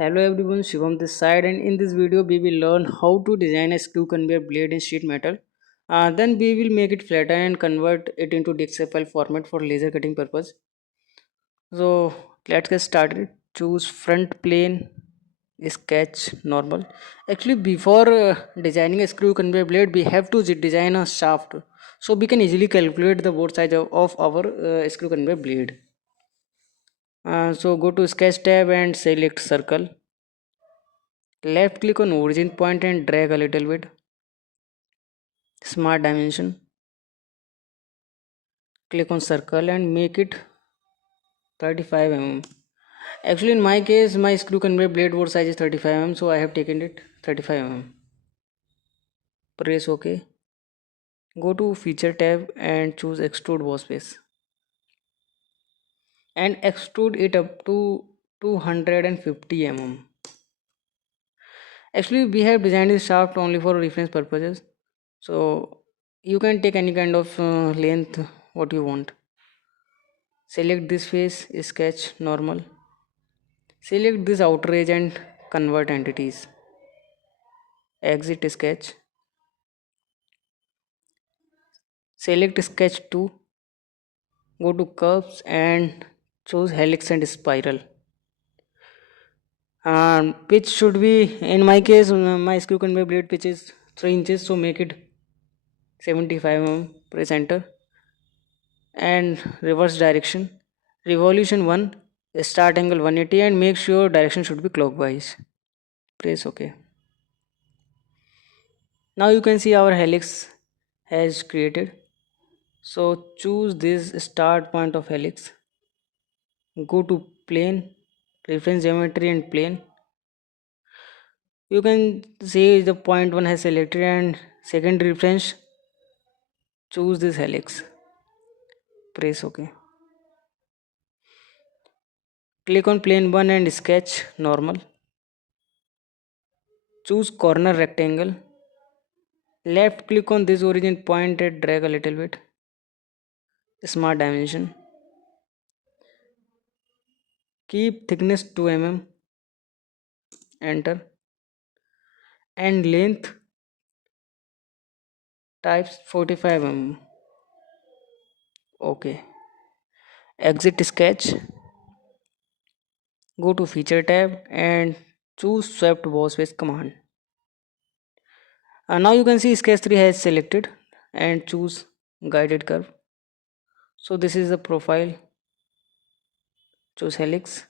Hello everyone, Shivam this side, and in this video we will learn how to design a screw conveyor blade in sheet metal. Then we will make it flatten and convert it into DXF format for laser cutting purpose. So let's get started. Choose front plane, sketch normal. Actually, before designing a screw conveyor blade, we have to design a shaft, so we can easily calculate the both sides of our screw conveyor blade. So go to sketch tab and select circle. Left click on origin point and drag a little bit. Smart dimension. Click on circle and make it 35 mm. Actually, in my case, my screw conveyor blade bore size is 35 mm, so I have taken it 35 mm. Press OK. Go to feature tab and choose extrude boss face and extrude it up to 250 mm. Actually, we have designed this shaft only for reference purposes, so you can take any kind of length what you want. Select this face, sketch normal. Select this outer edge and convert entities. Exit sketch. Select sketch 2. Go to curves and choose helix and spiral. Pitch should be, in my case, my screw conveyor blade pitch is 3 inches, so make it 75 mm. Press enter and reverse direction. Revolution 1, start angle 180 and make sure direction should be clockwise. Press OK. Now you can see our helix has created. So choose this start point of helix. Go to plane, reference geometry and plane. You can see the point 1 has selected and second reference. Choose this helix. Press OK. Click on plane 1 and sketch normal. Choose corner rectangle. Left click on this origin point and drag a little bit. Smart dimension. Keep thickness 2 mm. Enter. And length types 45 mm. OK. Exit sketch. Go to feature tab and choose swept boss face command. Now you can see sketch 3 has selected and choose guided curve. So this is the profile. Choose helix.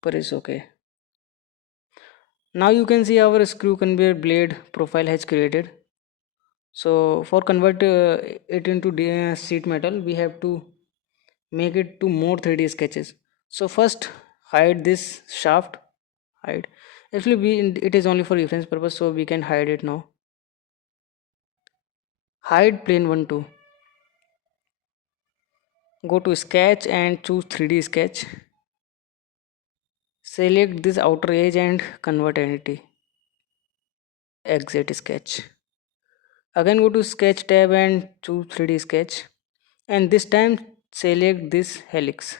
Press OK. Now you can see our screw conveyor blade profile has created. So for convert it into sheet metal, we have to make it to more 3D sketches. So first hide this shaft. Hide. Actually, it is only for reference purpose, so we can hide it now. Hide plane 1 2. Go to sketch and choose 3D sketch. Select this outer edge and convert entity. Exit sketch. Again go to sketch tab and choose 3D sketch, and this time select this helix.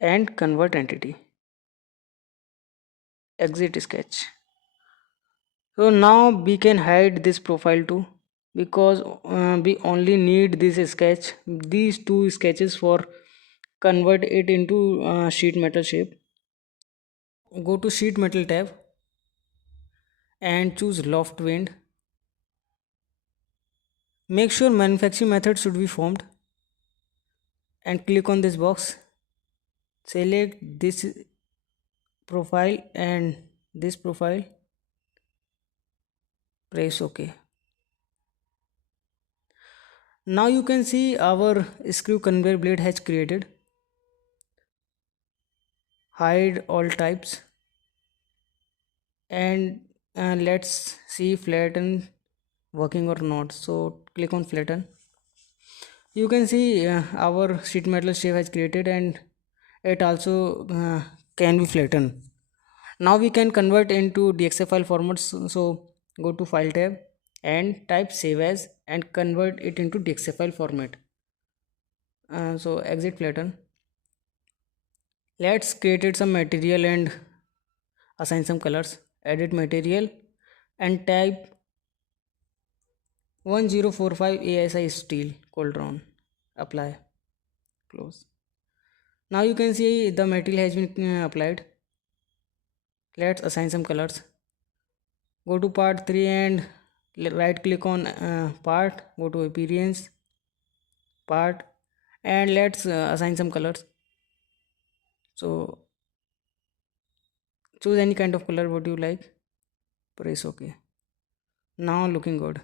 And convert entity. Exit sketch. So now we can hide this profile too, because we only need this sketch, these two sketches, for convert it into sheet metal shape. Go to sheet metal tab and choose loft wind. Make sure manufacturing method should be formed and click on this box. Select this profile and this profile. Press OK. Now you can see our screw conveyor blade has created. Hide all types and let's see flatten working or not. So click on flatten. You can see our sheet metal shape has created and it also can be flattened. Now we can convert into DXF file formats. So go to file tab and type save as and convert it into DXF file format. So exit flatten. Let's create some material and assign some colors. Edit material and type 1045 ASI steel Coldron. Apply. Close. Now you can see the material has been applied. Let's assign some colors. Go to part 3 and right click on part. Go to appearance part and let's assign some colors. So choose any kind of color what you like. Press OK. Now looking good.